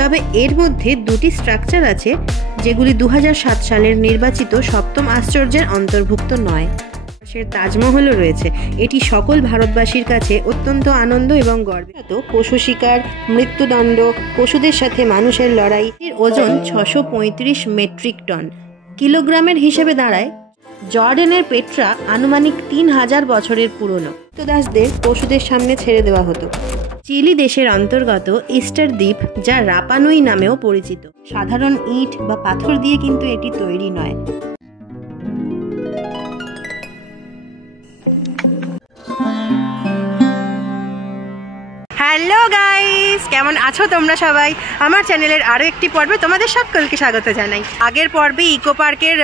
তবে এর মধ্যে দুটি স্ট্রাকচার আছে যেগুলি 2007 সালের নির্বাচিত সপ্তম আশ্চর্যের অন্তর্ভুক্ত নয়। তাজমহলও রয়েছে। এটি সকল ভারতবাসীর কাছে অত্যন্ত আনন্দ এবং গর্বের। পশু শিকার, মৃত্যুদণ্ড, পশুদের সাথে মানুষের লড়াই। এর ওজন 635 মেট্রিক টন, কিলোগ্রামের হিসেবে দাঁড়ায়। জর্ডানের পেট্রা আনুমানিক 3000 বছরের পুরনো। দাসদের পশুদের সামনে ছেড়ে দেওয়া হতো। চিলি দেশের অন্তর্গত ইস্টার দ্বীপ, যা রাপানুই নামেও পরিচিত। সাধারণ ইট বা পাথর দিয়ে কিন্তু এটি তৈরি নয়। হ্যালো গাইস, কেমন আছো তোমরা সবাই? আমার চ্যানেলের আরও একটি পর্বে তোমাদের সকলকে স্বাগত জানাই। আগের পর্বে ইকো পার্কের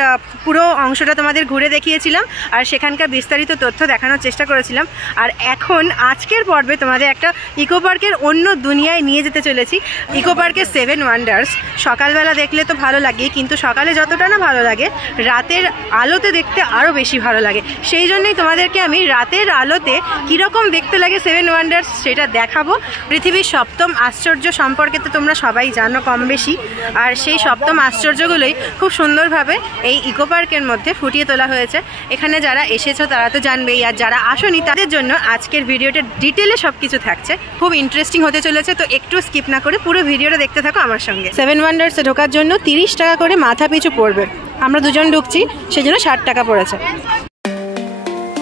পুরো অংশটা তোমাদের ঘুরে দেখিয়েছিলাম আর সেখানকার বিস্তারিত তথ্য দেখানোর চেষ্টা করেছিলাম। আর এখন আজকের পর্বে তোমাদের একটা ইকো পার্কের অন্য দুনিয়ায় নিয়ে যেতে চলেছি। ইকো পার্কের 7 ওয়ান্ডার্স। সকালবেলা দেখলে তো ভালো লাগে, কিন্তু সকালে যতটা না ভালো লাগে, রাতের আলোতে দেখতে আরও বেশি ভালো লাগে। সেই জন্যই তোমাদেরকে আমি রাতের আলোতে কীরকম দেখতে লাগে 7 ওয়ান্ডার্স সেটা দেখাবো। পৃথিবীর সপ্তম আশ্চর্য সম্পর্কে তো তোমরা সবাই জানো কম বেশি, আর সেই সপ্তম আশ্চর্যগুলোই খুব সুন্দরভাবে এই ইকো পার্কের মধ্যে ফুটিয়ে তোলা হয়েছে। এখানে যারা এসেছো তারা তো জানবেই, আর যারা আসোনি তাদের জন্য আজকের ভিডিওটা ডিটেলে সব কিছু থাকছে। খুব ইন্টারেস্টিং হতে চলেছে, তো একটু স্কিপ না করে পুরো ভিডিওটা দেখতে থাকো আমার সঙ্গে। 7 ওয়ান্ডার্সে ঢোকার জন্য 30 টাকা করে মাথা পিছু পড়বে। আমরা দুজন ঢুকছি, সেজন্য 60 টাকা পড়েছে।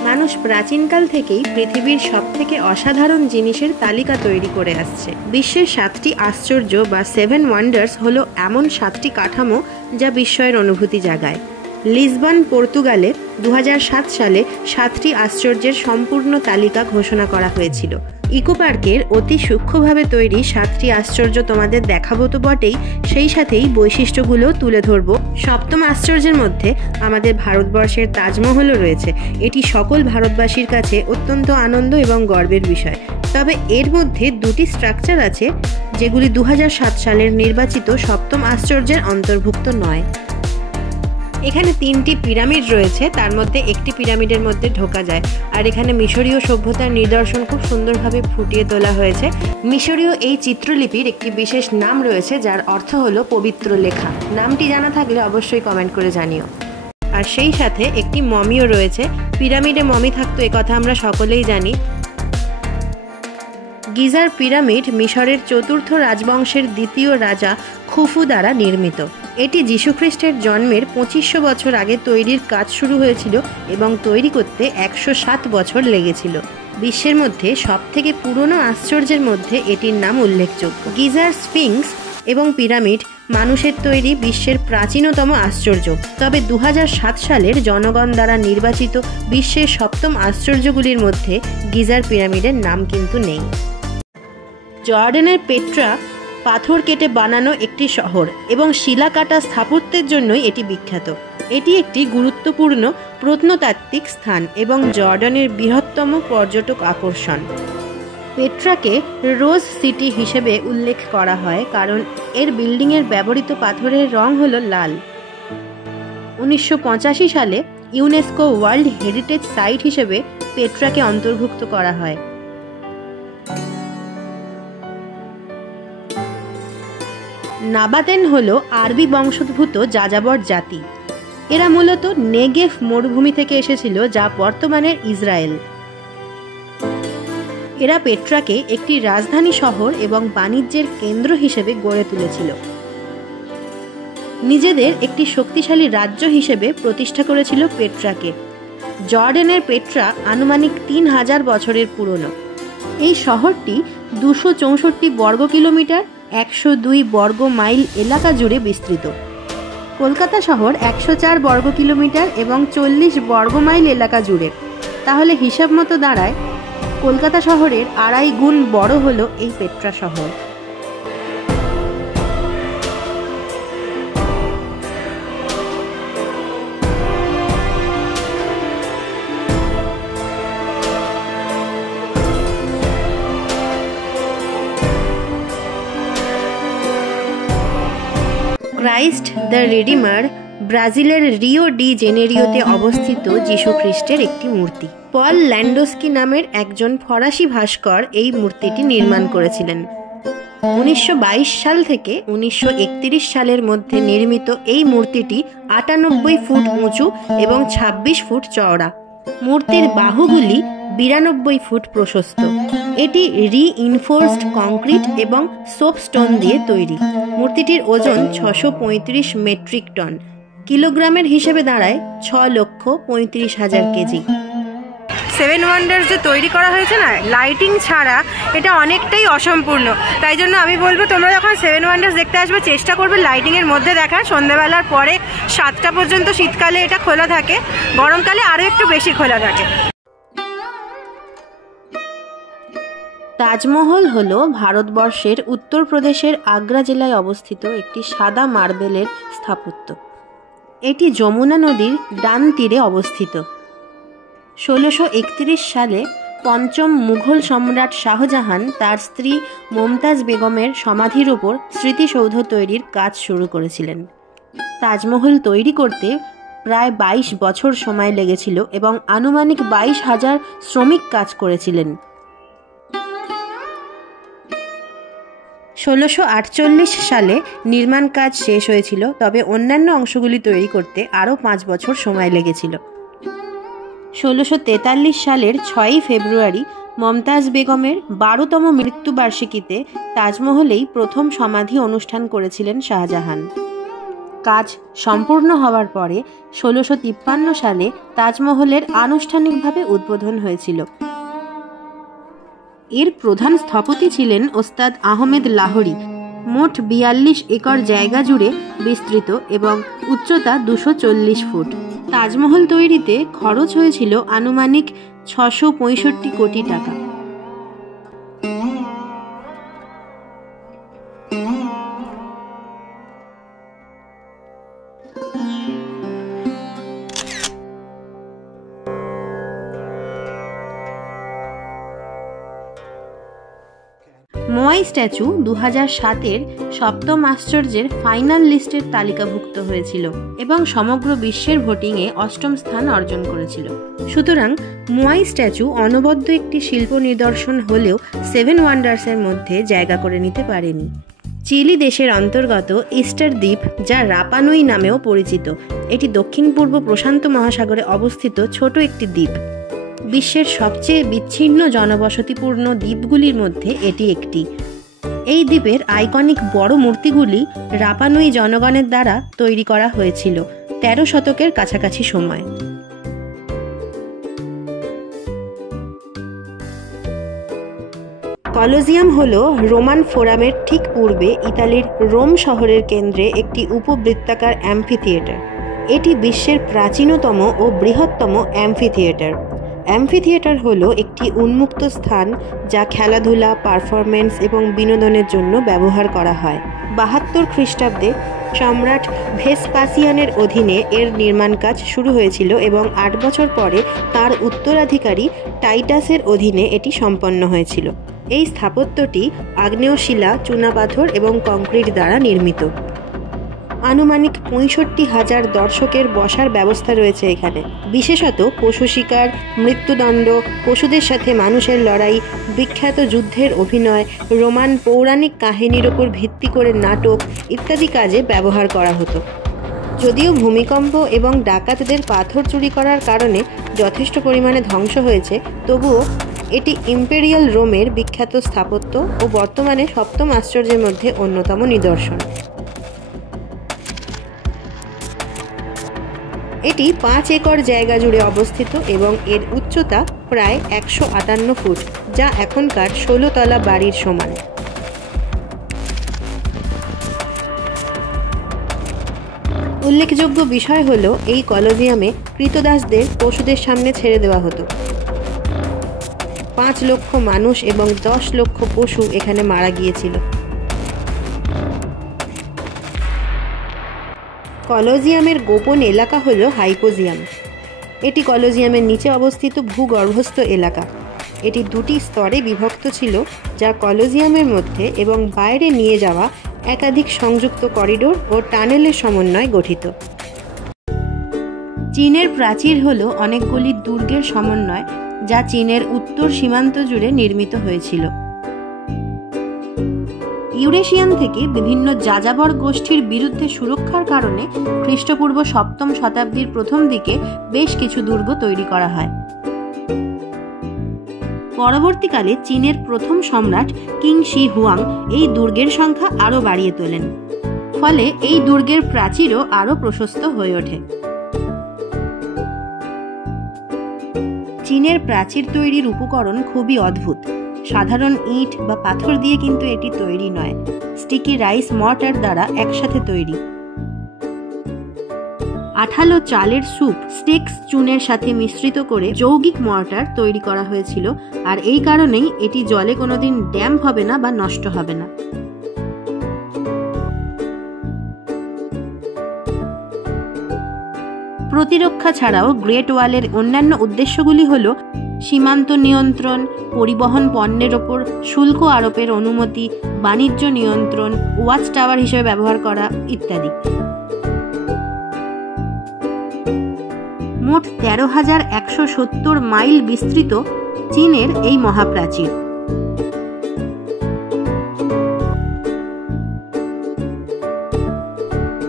মানুষ প্রাচীনকাল থেকেই পৃথিবীর সবথেকে অসাধারণ জিনিসের তালিকা তৈরি করে আসছে। বিশ্বের 7টি আশ্চর্য বা 7 ওয়ান্ডার্স হলো এমন 7টি কাঠামো যা বিস্ময়ের অনুভূতি জাগায়। লিসবন, পর্তুগালে 2007 সালে 7টি আশ্চর্যের সম্পূর্ণ তালিকা ঘোষণা করা হয়েছিল। ইকো পার্কের অতি সূক্ষ্মভাবে তৈরি 7টি আশ্চর্য তোমাদের দেখাবো তো বটেই, সেই সাথেই বৈশিষ্ট্যগুলো তুলে ধরবো। সপ্তম আশ্চর্যের মধ্যে আমাদের ভারতবর্ষের তাজমহলও রয়েছে। এটি সকল ভারতবাসীর কাছে অত্যন্ত আনন্দ এবং গর্বের বিষয়। তবে এর মধ্যে দুটি স্ট্রাকচার আছে যেগুলি 2007 সালের নির্বাচিত সপ্তম আশ্চর্যের অন্তর্ভুক্ত নয়। এখানে 3টি পিরামিড রয়েছে, তার মধ্যে একটি পিরামিডের মধ্যে ঢোকা যায়। আর এখানে মিশরীয় সভ্যতার নিদর্শন খুব সুন্দরভাবে ফুটিয়ে তোলা হয়েছে। মিশরীয় এই চিত্রলিপির একটি বিশেষ নাম রয়েছে, যার অর্থ হলো পবিত্র লেখা। নামটি জানা থাকলে অবশ্যই কমেন্ট করে জানিও। আর সেই সাথে একটি মমিও রয়েছে। পিরামিডে মমি থাকতো একথা আমরা সকলেই জানি। গিজার পিরামিড মিশরের চতুর্থ রাজবংশের দ্বিতীয় রাজা খুফু দ্বারা নির্মিত। এটি যীশুখ্রিস্টের জন্মের 2500 বছর আগে তৈরির কাজ শুরু হয়েছিল এবং তৈরি করতে 107 বছর লেগেছিল। বিশ্বের মধ্যে সবথেকে পুরনো আশ্চর্যের মধ্যে এটির নাম উল্লেখযোগ্য। গিজার স্ফিংস এবং পিরামিড মানুষের তৈরি বিশ্বের প্রাচীনতম আশ্চর্য। তবে 2007 সালের জনগণ দ্বারা নির্বাচিত বিশ্বের সপ্তম আশ্চর্যগুলির মধ্যে গিজার পিরামিডের নাম কিন্তু নেই। জর্ডানের পেট্রা পাথর কেটে বানানো একটি শহর এবং শিলাকাটা স্থাপত্যের জন্যই এটি বিখ্যাত। এটি একটি গুরুত্বপূর্ণ প্রত্নতাত্ত্বিক স্থান এবং জর্ডানের বৃহত্তম পর্যটক আকর্ষণ। পেট্রাকে রোজ সিটি হিসেবে উল্লেখ করা হয় কারণ এর বিল্ডিংয়ের ব্যবহৃত পাথরের রং হলো লাল। 1985 সালে ইউনেস্কো ওয়ার্ল্ড হেরিটেজ সাইট হিসেবে পেট্রাকে অন্তর্ভুক্ত করা হয়। নাবাতেন হলো আরবি বংশোদ্ভূত যাযাবর জাতি। এরা মূলত নেগেভ মরুভূমি থেকে এসেছিল, যা বর্তমানের ইসরায়েল। এরা পেট্রাকে একটি রাজধানী শহর এবং বাণিজ্যের কেন্দ্র হিসেবে গড়ে তুলেছিল। নিজেদের একটি শক্তিশালী রাজ্য হিসেবে প্রতিষ্ঠা করেছিল পেট্রাকে। জর্ডানের পেট্রা আনুমানিক 3000 বছরের পুরনো। এই শহরটি 264 বর্গ কিলোমিটার 102 বর্গ মাইল এলাকা জুড়ে বিস্তৃত। কলকাতা শহর 104 বর্গ কিলোমিটার এবং 40 বর্গ মাইল এলাকা জুড়ে। তাহলে হিসাব মতো দাঁড়ায় কলকাতা শহরের 2.5 গুণ বড় হলো এই পেট্রা শহর। ক্রাইস্ট দ্য রিডিমার ব্রাজিলের রিও ডি জেনেরিওতে অবস্থিত যীশু খ্রিস্টের একটি মূর্তি। পল ল্যান্ডোস্কি নামের একজন ফরাসি ভাস্কর এই মূর্তিটি নির্মাণ করেছিলেন। 1922 সাল থেকে 1931 সালের মধ্যে নির্মিত এই মূর্তিটি 98 ফুট উঁচু এবং 26 ফুট চওড়া। মূর্তির বাহুগুলি 92 ফুট প্রশস্ত। এটি রিইনফোর্সড কংক্রিট এবং সোপস্টোন দিয়ে তৈরি। মূর্তিটির ওজন 635 মেট্রিক টন, কিলোগ্রামের হিসেবে দাঁড়ায় 6,35,000 কেজি। সেভেন ওয়ান্ডার্স যে তৈরি করা হয়েছে না, লাইটিং ছাড়া এটা অনেকটাই অসম্পূর্ণ। তাই জন্য আমি বলবো তোমরা যখন সেভেন ওয়ান্ডার্স দেখতে আসবে চেষ্টা করবে লাইটিংয়ের মধ্যে দেখার। সন্ধ্যাবেলার পরে 7টা পর্যন্ত শীতকালে এটা খোলা থাকে, গরমকালে আরও একটু বেশি খোলা থাকে। তাজমহল হলো ভারতবর্ষের উত্তরপ্রদেশের আগ্রা জেলায় অবস্থিত একটি সাদা মার্বেলের স্থাপত্য। এটি যমুনা নদীর ডান তীরে অবস্থিত। 1631 সালে পঞ্চম মুঘল সম্রাট শাহজাহান তার স্ত্রী মমতাজ বেগমের সমাধির উপর স্মৃতিসৌধ তৈরির কাজ শুরু করেছিলেন। তাজমহল তৈরি করতে প্রায় 22 বছর সময় লেগেছিল এবং আনুমানিক 22,000 শ্রমিক কাজ করেছিলেন। 1648 সালে নির্মাণ কাজ শেষ হয়েছিল, তবে অন্যান্য অংশগুলি তৈরি করতে আরও 5 বছর সময় লেগেছিল। 1643 সালের 6 ফেব্রুয়ারি মমতাজ বেগমের 12তম মৃত্যুবার্ষিকীতে তাজমহলেই প্রথম সমাধি অনুষ্ঠান করেছিলেন শাহজাহান। কাজ সম্পূর্ণ হওয়ার পরে 1653 সালে তাজমহলের আনুষ্ঠানিকভাবে উদ্বোধন হয়েছিল। এর প্রধান স্থপতি ছিলেন ওস্তাদ আহমেদ লাহোরি। মোট 42 একর জায়গা জুড়ে বিস্তৃত এবং উচ্চতা 240 ফুট। তাজমহল তৈরিতে খরচ হয়েছিল আনুমানিক 665 কোটি টাকা। মোয়াই স্ট্যাচু 2007-এর সপ্তম আশ্চর্যের ফাইনাল লিস্টের তালিকাভুক্ত হয়েছিল এবং সমগ্র বিশ্বের ভোটিংয়ে 8ম স্থান অর্জন করেছিল। সুতরাং মোয়াই স্ট্যাচু অনবদ্য একটি শিল্প নিদর্শন হলেও সেভেন ওয়ান্ডার্সের মধ্যে জায়গা করে নিতে পারেনি। চিলি দেশের অন্তর্গত ইস্টার দ্বীপ, যা রাপানুই নামেও পরিচিত, এটি দক্ষিণ পূর্ব প্রশান্ত মহাসাগরে অবস্থিত ছোট একটি দ্বীপ। বিশ্বের সবচেয়ে বিচ্ছিন্ন জনবসতিপূর্ণ দ্বীপগুলির মধ্যে এটি একটি। এই দ্বীপের আইকনিক বড় মূর্তিগুলি রাপানুই জনগণের দ্বারা তৈরি করা হয়েছিল 13 শতকের কাছাকাছি সময়। কলোজিয়াম হল রোমান ফোরামের ঠিক পূর্বে ইতালির রোম শহরের কেন্দ্রে একটি উপবৃত্তাকার অ্যাম্ফিথিয়েটার। এটি বিশ্বের প্রাচীনতম ও বৃহত্তম অ্যাম্ফিথিয়েটার। অ্যাম্ফিথিয়েটার হলো একটি উন্মুক্ত স্থান যা খেলাধুলা, পারফরমেন্স এবং বিনোদনের জন্য ব্যবহার করা হয়। 72 খ্রিস্টাব্দে সম্রাট ভেসপাসিয়ানের অধীনে এর নির্মাণ কাজ শুরু হয়েছিল এবং 8 বছর পরে তার উত্তরাধিকারী টাইটাসের অধীনে এটি সম্পন্ন হয়েছিল। এই স্থাপত্যটি আগ্নেয় শিলা, চুনাপাথর এবং কংক্রিট দ্বারা নির্মিত। আনুমানিক 65,000 দর্শকের বসার ব্যবস্থা রয়েছে এখানে। বিশেষত পশু শিকার, মৃত্যুদণ্ড, পশুদের সাথে মানুষের লড়াই, বিখ্যাত যুদ্ধের অভিনয়, রোমান পৌরাণিক কাহিনীর ওপর ভিত্তি করে নাটক ইত্যাদি কাজে ব্যবহার করা হতো। যদিও ভূমিকম্প এবং ডাকাতদের পাথর চুরি করার কারণে যথেষ্ট পরিমাণে ধ্বংস হয়েছে, তবুও এটি ইম্পেরিয়াল রোমের বিখ্যাত স্থাপত্য ও বর্তমানে সপ্তম আশ্চর্যের মধ্যে অন্যতম নিদর্শন। এটি 5 একর জায়গা জুড়ে অবস্থিত এবং এর উচ্চতা প্রায় 158 ফুট, যা এখনকার 16 তলা বাড়ির সমান। উল্লেখযোগ্য বিষয় হলো এই কলোজিয়ামে কৃতদাসদের পশুদের সামনে ছেড়ে দেওয়া হতো। 5 লক্ষ মানুষ এবং 10 লক্ষ পশু এখানে মারা গিয়েছিল। কলোজিয়ামের গোপন এলাকা হলো হাইপোজিয়াম। এটি কলোজিয়ামের নিচে অবস্থিত ভূগর্ভস্থ এলাকা। এটি 2টি স্তরে বিভক্ত ছিল, যা কলোজিয়ামের মধ্যে এবং বাইরে নিয়ে যাওয়া একাধিক সংযুক্ত করিডোর ও টানেলের সমন্বয়ে গঠিত। চীনের প্রাচীর হলো অনেকগুলি দুর্গের সমন্বয়, যা চীনের উত্তর সীমান্ত জুড়ে নির্মিত হয়েছিল। ইউরেশিয়ান থেকে বিভিন্ন যাযাবর গোষ্ঠীর বিরুদ্ধে সুরক্ষার কারণে খ্রিস্টপূর্ব 7ম শতাব্দীর প্রথম দিকে বেশ কিছু দুর্গ তৈরি করা হয়। পরবর্তীকালে চীনের প্রথম সম্রাট কিং শি হুয়াং এই দুর্গের সংখ্যা আরও বাড়িয়ে তোলেন, ফলে এই দুর্গের প্রাচীরও আরও প্রশস্ত হয়ে ওঠে। চীনের প্রাচীর তৈরির উপকরণ খুবই অদ্ভুত। সাধারণ ইট বা পাথর দিয়ে কিন্তু এটি তৈরি নয়, স্টিকি রাইস মর্টার দ্বারা একসাথে তৈরি। আঠালো চালের স্যুপ স্টিক্স চুনের সাথে মিশ্রিত করে যৌগিক মর্টার তৈরি করা হয়েছিল, আর এই কারণেই এটি জলে কোনোদিন ড্যাম্প হবে না বা নষ্ট হবে না। প্রতিরক্ষা ছাড়াও গ্রেট ওয়ালের অন্যান্য উদ্দেশ্যগুলি হল সীমান্ত নিয়ন্ত্রণ, পরিবহন পণ্যের ওপর শুল্ক আরোপের অনুমতি, বাণিজ্য নিয়ন্ত্রণ, ওয়াচ টাওয়ার হিসেবে ব্যবহার করা ইত্যাদি। মোট 13,170 মাইল বিস্তৃত চীনের এই মহাপ্রাচীর।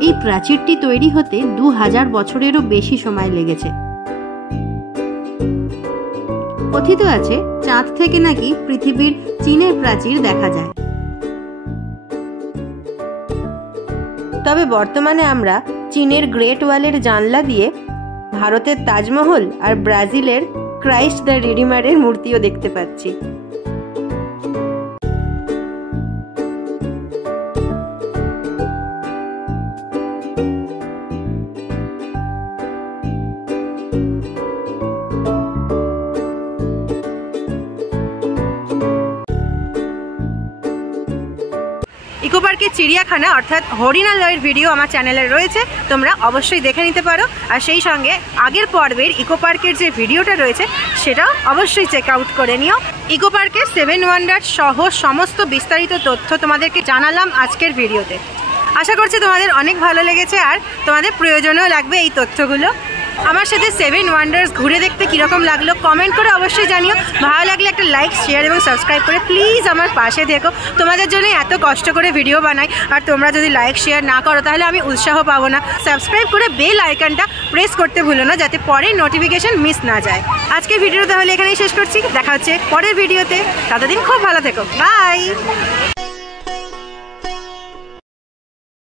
এই প্রাচীরটি তৈরি হতে 2000 বছরেরও বেশি সময় লেগেছে। কথিত আছে চাঁদ থেকে নাকি পৃথিবীর চীনের প্রাচীর দেখা যায়। তবে বর্তমানে আমরা চীনের গ্রেট ওয়ালের জানলা দিয়ে ভারতের তাজমহল আর ব্রাজিলের ক্রাইস্ট দ্য রিডিমারের মূর্তিও দেখতে পাচ্ছি। ইকো পার্কের চিড়িয়াখানা অর্থাৎ হরিণালয়ের ভিডিও আমার চ্যানেলে রয়েছে, তোমরা অবশ্যই দেখে নিতে পারো। আর সেই সঙ্গে আগের পর্বের ইকো পার্কের যে ভিডিওটা রয়েছে সেটাও অবশ্যই চেক আউট করে নিও। ইকো পার্কের 7 ওয়ান্ডার সহ সমস্ত বিস্তারিত তথ্য তোমাদেরকে জানালাম আজকের ভিডিওতে। আশা করছি তোমাদের অনেক ভালো লেগেছে আর তোমাদের প্রয়োজনও লাগবে এই তথ্যগুলো। আমার সাথে 7 ওয়ান্ডার্স ঘুরে দেখতে কীরকম লাগলো কমেন্ট করে অবশ্যই জানিও। ভালো লাগলে একটা লাইক, শেয়ার এবং সাবস্ক্রাইব করে প্লিজ আমার পাশে থেকো। তোমাদের জন্য এত কষ্ট করে ভিডিও বানাই, আর তোমরা যদি লাইক শেয়ার না করো তাহলে আমি উৎসাহ পাবো না। সাবস্ক্রাইব করে বেল আইকনটা প্রেস করতে ভুলো না, যাতে পরের নোটিফিকেশন মিস না যায়। আজকের ভিডিওটা তাহলে এখানেই শেষ করছি, দেখা হচ্ছে পরের ভিডিওতে। ততদিন খুব ভালো থেকো, বাই।